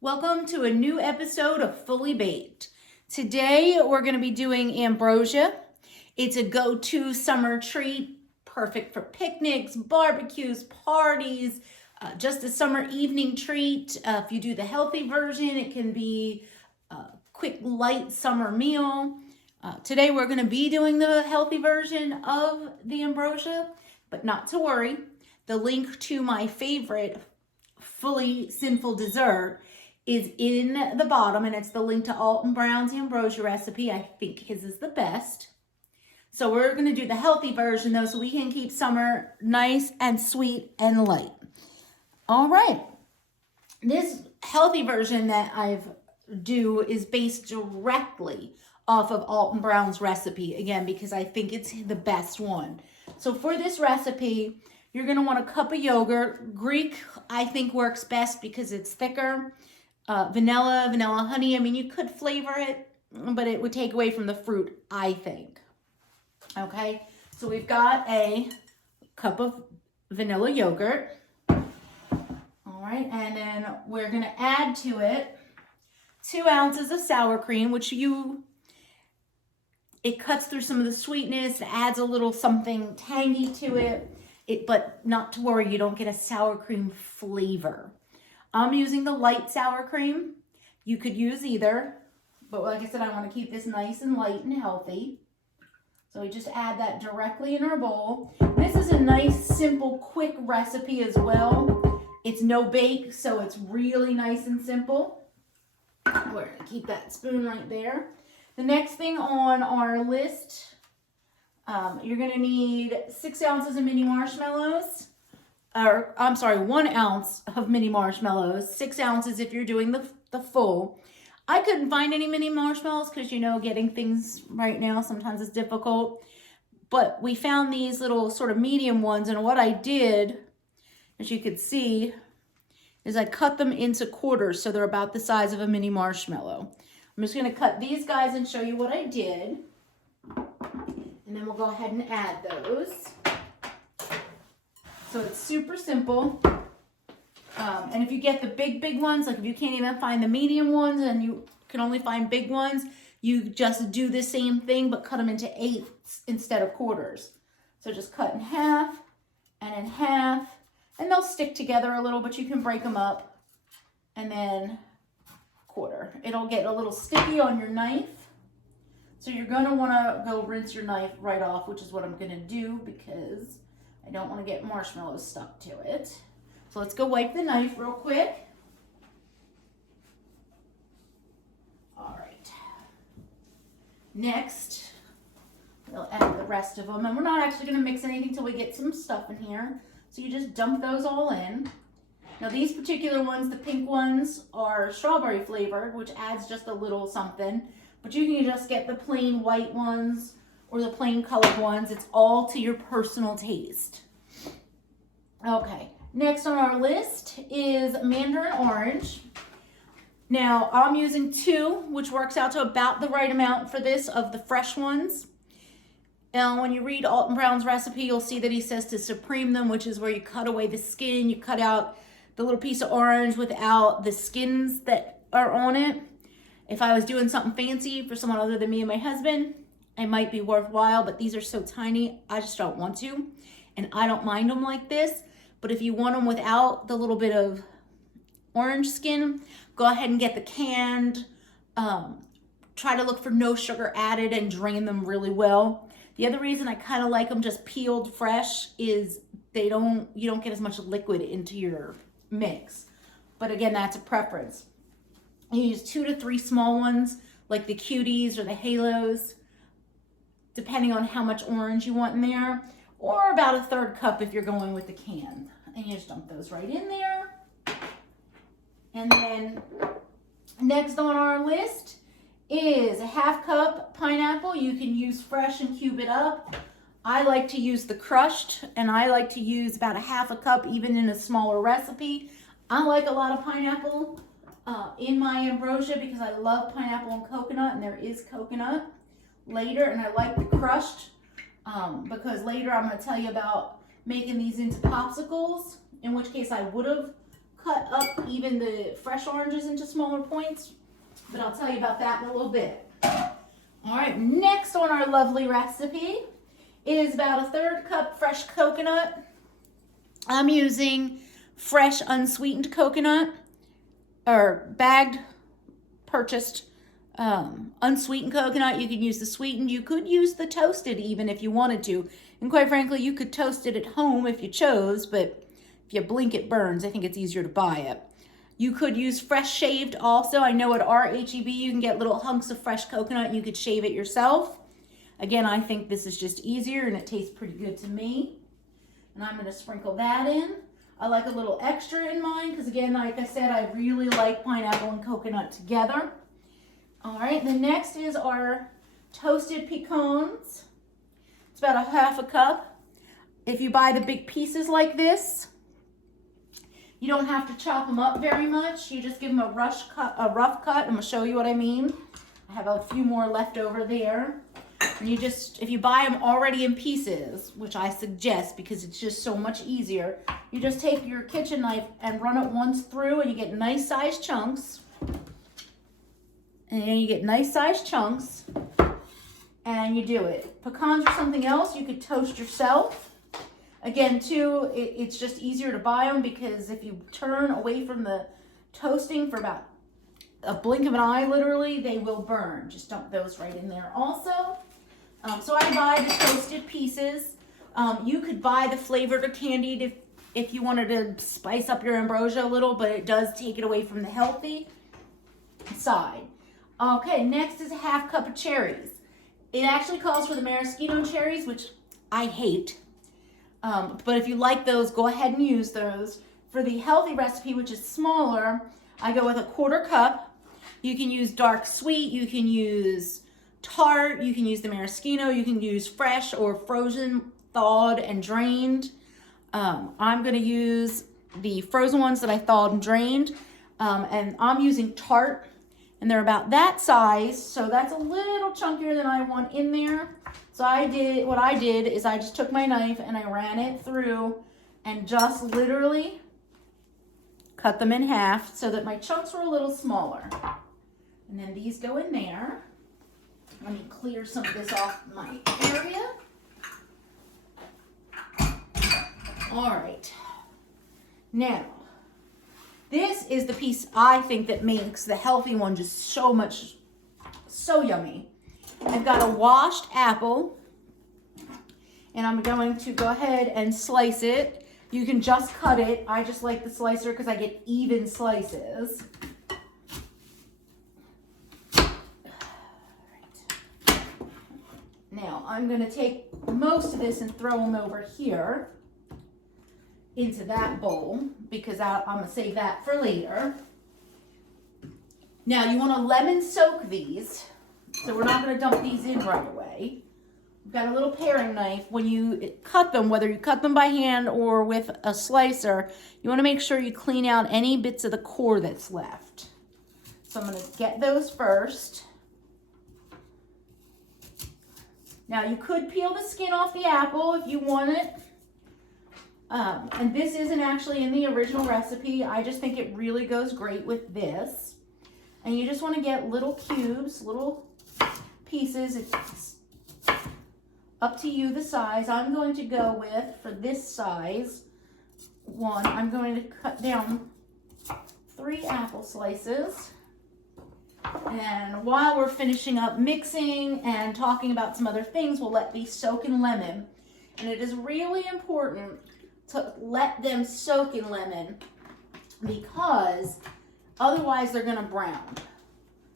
Welcome to a new episode of Fully Baked. Today we're going to be doing ambrosia. It's a go-to summer treat, perfect for picnics, barbecues, parties, just a summer evening treat. If you do the healthy version, it can be a quick, light summer meal. Today we're going to be doing the healthy version of the ambrosia, but not to worry. The link to my favorite fully sinful dessert is in the bottom, and it's the link to Alton Brown's ambrosia recipe. I think his is the best. So we're going to do the healthy version though, so we can keep summer nice and sweet and light. All right. This healthy version that I've do is based directly off of Alton Brown's recipe, again, because I think it's the best one. So for this recipe, you're going to want a cup of yogurt. Greek, I think, works best because it's thicker. Vanilla honey. I mean, you could flavor it, but it would take away from the fruit, I think. Okay, so we've got a cup of vanilla yogurt. All right, and then we're going to add to it 2 ounces of sour cream, which it cuts through some of the sweetness, adds a little something tangy to it. But not to worry, you don't get a sour cream flavor. I'm using the light sour cream. You could use either, but like I said, I want to keep this nice and light and healthy. So we just add that directly in our bowl. This is a nice, simple, quick recipe as well. It's no bake, so it's really nice and simple. We're going to keep that spoon right there. The next thing on our list, you're going to need 6 ounces of mini marshmallows. Or, I'm sorry, 1 ounce of mini marshmallows. 6 ounces if you're doing the full. I couldn't find any mini marshmallows because, getting things right now sometimes is difficult. But we found these little sort of medium ones. And what I did, as you could see, is I cut them into quarters so they're about the size of a mini marshmallow. I'm just going to cut these guys and show you what I did. And then we'll go ahead and add those. So it's super simple. And if you get the big ones, like if you can't even find the medium ones and you can only find big ones, you just do the same thing, but cut them into 8ths instead of quarters. So just cut in half and in half, and they'll stick together a little, but you can break them up and then quarter. It'll get a little sticky on your knife. So you're going to want to go rinse your knife right off, which is what I'm going to do because I don't want to get marshmallows stuck to it. So let's go wipe the knife real quick. All right. Next, we'll add the rest of them. And we're not actually going to mix anything until we get some stuff in here. So you just dump those all in. Now these particular ones, the pink ones, are strawberry flavored, which adds just a little something. But you can just get the plain white ones or the plain colored ones. It's all to your personal taste. Okay, next on our list is mandarin orange. Now, I'm using 2, which works out to about the right amount for this of the fresh ones. And when you read Alton Brown's recipe, you'll see that he says to supreme them, which is where you cut away the skin. You cut out the little piece of orange without the skins that are on it. If I was doing something fancy for someone other than me and my husband, it might be worthwhile, but these are so tiny, I just don't want to. And I don't mind them like this. But if you want them without the little bit of orange skin, go ahead and get the canned. Try to look for no sugar added and drain them really well. The other reason I kind of like them just peeled fresh is you don't get as much liquid into your mix. But again, that's a preference. You use 2 to 3 small ones, like the cuties or the halos, depending on how much orange you want in there, or about a 1/3 cup if you're going with the can. And you just dump those right in there. And then next on our list is a 1/2 cup pineapple. You can use fresh and cube it up. I like to use the crushed, and I like to use about a 1/2 cup even in a smaller recipe. I like a lot of pineapple in my ambrosia because I love pineapple and coconut, and there is coconut later, and I like the crushed because later I'm going to tell you about making these into popsicles, in which case I would have cut up even the fresh oranges into smaller points, but I'll tell you about that in a little bit. All right, next on our lovely recipe is about a 1/3 cup fresh coconut. I'm using fresh unsweetened coconut, or bagged, purchased unsweetened coconut. You can use the sweetened. You could use the toasted even if you wanted to. And quite frankly, you could toast it at home if you chose, but if you blink, it burns. I think it's easier to buy it. You could use fresh shaved also. I know at our H-E-B you can get little hunks of fresh coconut and you could shave it yourself. Again, I think this is just easier and it tastes pretty good to me. And I'm gonna sprinkle that in. I like a little extra in mine because again, like I said, I really like pineapple and coconut together. All right, the next is our toasted pecans. It's about a 1/2 cup. If you buy the big pieces like this, you don't have to chop them up very much. You just give them a rough cut. I'm gonna show you what I mean. I have a few more left over there. And you just, if you buy them already in pieces, which I suggest because it's just so much easier, you just take your kitchen knife and run it once through and you get nice sized chunks. And then you get nice sized chunks and you do it. Pecans or something else you could toast yourself. Again, too, it's just easier to buy them because if you turn away from the toasting for about a blink of an eye, literally, they will burn. Just dump those right in there also. So I buy the toasted pieces. You could buy the flavored or candied if you wanted to spice up your ambrosia a little, but it does take it away from the healthy side. Okay, next is a 1/2 cup of cherries. It actually calls for the maraschino cherries, which I hate. But if you like those, go ahead and use those. For the healthy recipe, which is smaller, I go with a 1/4 cup. You can use dark sweet, you can use tart, you can use the maraschino, you can use fresh or frozen, thawed and drained. I'm gonna use the frozen ones that I thawed and drained. And I'm using tart, and they're about that size, so that's a little chunkier than I want in there. So what I did is I just took my knife and I ran it through and just literally cut them in half so that my chunks were a little smaller. And then these go in there. Let me clear some of this off my area. All right. Now, this is the piece I think that makes the healthy one just so yummy. I've got a washed apple, and I'm going to go ahead and slice it. You can just cut it. I just like the slicer because I get even slices. Now, I'm going to take most of this and throw them over here into that bowl because I'm going to save that for later. Now, you want to lemon soak these. So we're not going to dump these in right away. We've got a little paring knife. When you cut them, whether you cut them by hand or with a slicer, you want to make sure you clean out any bits of the core that's left. So I'm going to get those first. Now you could peel the skin off the apple if you want it. And this isn't actually in the original recipe. I just think it really goes great with this. And you just want to get little cubes, little pieces. It's up to you the size. I'm going to go with, for this size one, I'm going to cut down 3 apple slices. And while we're finishing up mixing and talking about some other things, we'll let these soak in lemon. And it is really important to let them soak in lemon because otherwise they're gonna brown.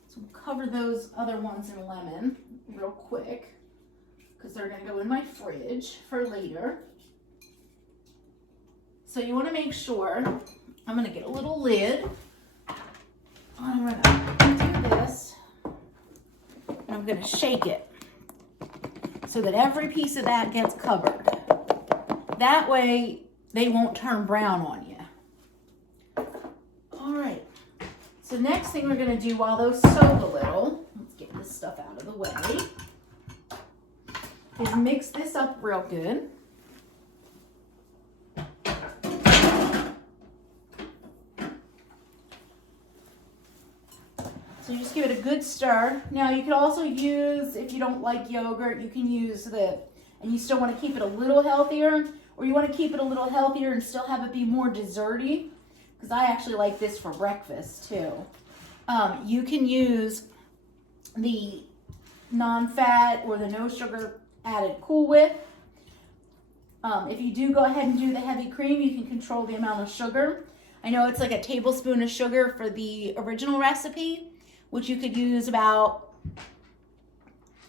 So we'll cover those other ones in lemon real quick because they're gonna go in my fridge for later. So you wanna make sure, I'm gonna get a little lid. I'm gonna do this and I'm gonna shake it so that every piece of that gets covered. That way they won't turn brown on you. All right, so next thing we're gonna do while those soak a little, let's get this stuff out of the way, is mix this up real good. So you just give it a good stir. Now you could also use, if you don't like yogurt, you can use and you still want to keep it a little healthier, or you want to keep it a little healthier and still have it be more desserty, because I actually like this for breakfast too. You can use the non-fat or the no sugar added Cool Whip. If you do go ahead and do the heavy cream, you can control the amount of sugar. I know it's like a tablespoon of sugar for the original recipe, which you could use about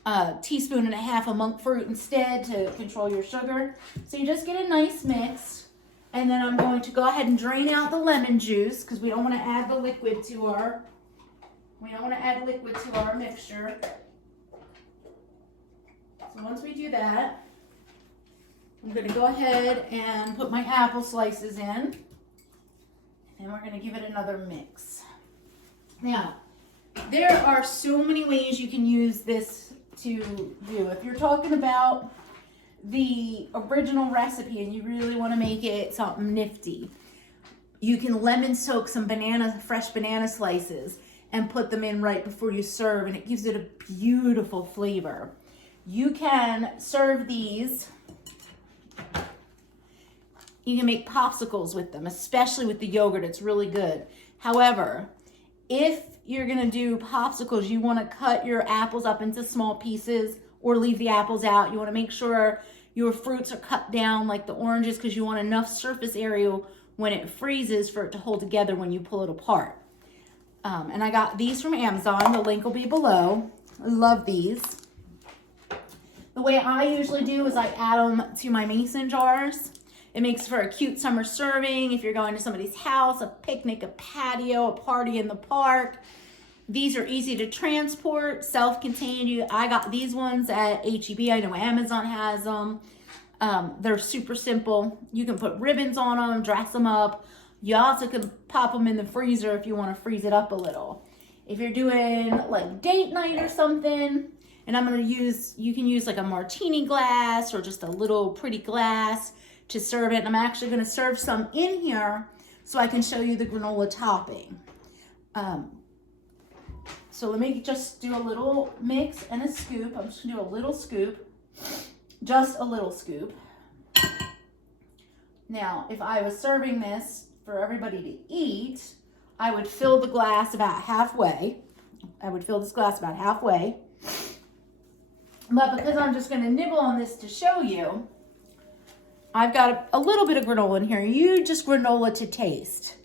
a teaspoon and a half of monk fruit instead to control your sugar. So you just get a nice mix, and then I'm going to go ahead and drain out the lemon juice because we don't want to add the liquid to our mixture. So once we do that, I'm going to go ahead and put my apple slices in, and we're going to give it another mix. Now, there are so many ways you can use this to do. If you're talking about the original recipe and you really want to make it something nifty, you can lemon soak some fresh banana slices and put them in right before you serve, and it gives it a beautiful flavor. You can serve these. You can make popsicles with them, especially with the yogurt. It's really good. However, if you're gonna do popsicles, you wanna cut your apples up into small pieces or leave the apples out. You wanna make sure your fruits are cut down like the oranges, because you want enough surface area when it freezes for it to hold together when you pull it apart. And I got these from Amazon. The link will be below. I love these. The way I usually do is I add them to my mason jars. It makes for a cute summer serving if you're going to somebody's house, a picnic, a patio, a party in the park. These are easy to transport, self-contained. I got these ones at H-E-B. I know Amazon has them. They're super simple. You can put ribbons on them, dress them up. You also can pop them in the freezer if you want to freeze it up a little. If you're doing like date night or something, and you can use like a martini glass or just a little pretty glass to serve it. And I'm actually going to serve some in here so I can show you the granola topping. So let me just do a little mix and a scoop. I'm just going to do a little scoop, just a little scoop. Now, if I was serving this for everybody to eat, I would fill the glass about halfway. I would fill this glass about halfway. But because I'm just going to nibble on this to show you, I've got a little bit of granola in here. You just granola to taste.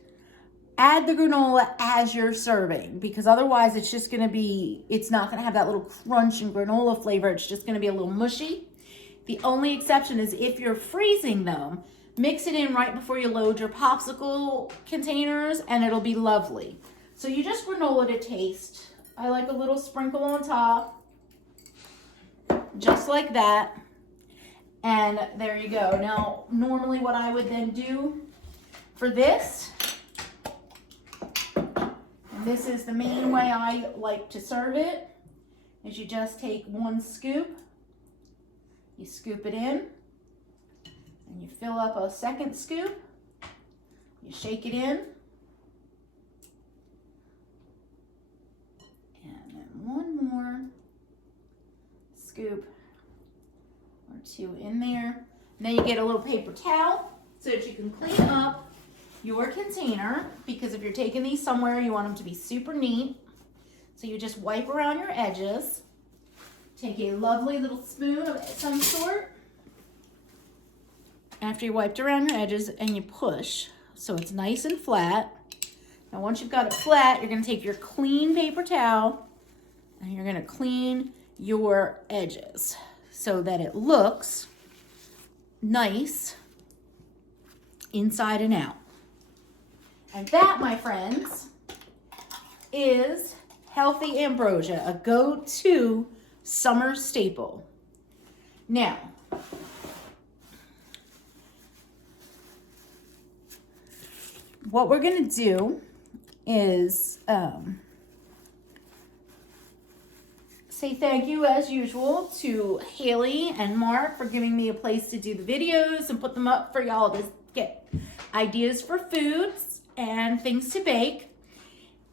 Add the granola as you're serving, because otherwise it's just going to be, it's not going to have that little crunch and granola flavor. It's just going to be a little mushy. The only exception is if you're freezing them, mix it in right before you load your popsicle containers and it'll be lovely. So you just granola to taste. I like a little sprinkle on top, just like that. And there you go. Now, normally what I would then do for this, and this is the main way I like to serve it, is you just take one scoop, you scoop it in, and you fill up a second scoop, you shake it in, and then one more scoop or two in there. And then you get a little paper towel so that you can clean up your container, because if you're taking these somewhere, you want them to be super neat. So you just wipe around your edges. Take a lovely little spoon of some sort after you wiped around your edges, and you push so it's nice and flat. Now once you've got it flat, you're going to take your clean paper towel and you're going to clean your edges so that it looks nice inside and out. And that, my friends, is healthy ambrosia, a go-to summer staple. Now, what we're going to do is say thank you, as usual, to Haley and Mark for giving me a place to do the videos and put them up for y'all to get ideas for foods and things to bake.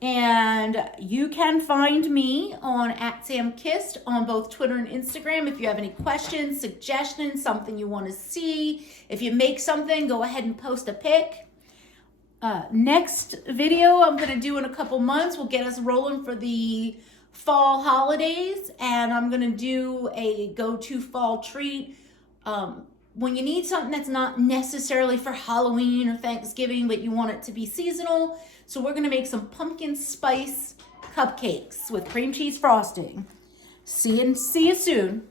And you can find me on @SamKissed on both Twitter and Instagram. If you have any questions, suggestions, something you want to see, if you make something, go ahead and post a pic. Next video I'm going to do in a couple months will get us rolling for the fall holidays, and I'm going to do a go-to fall treat. When you need something that's not necessarily for Halloween or Thanksgiving, but you want it to be seasonal. So we're gonna make some pumpkin spice cupcakes with cream cheese frosting. See you soon.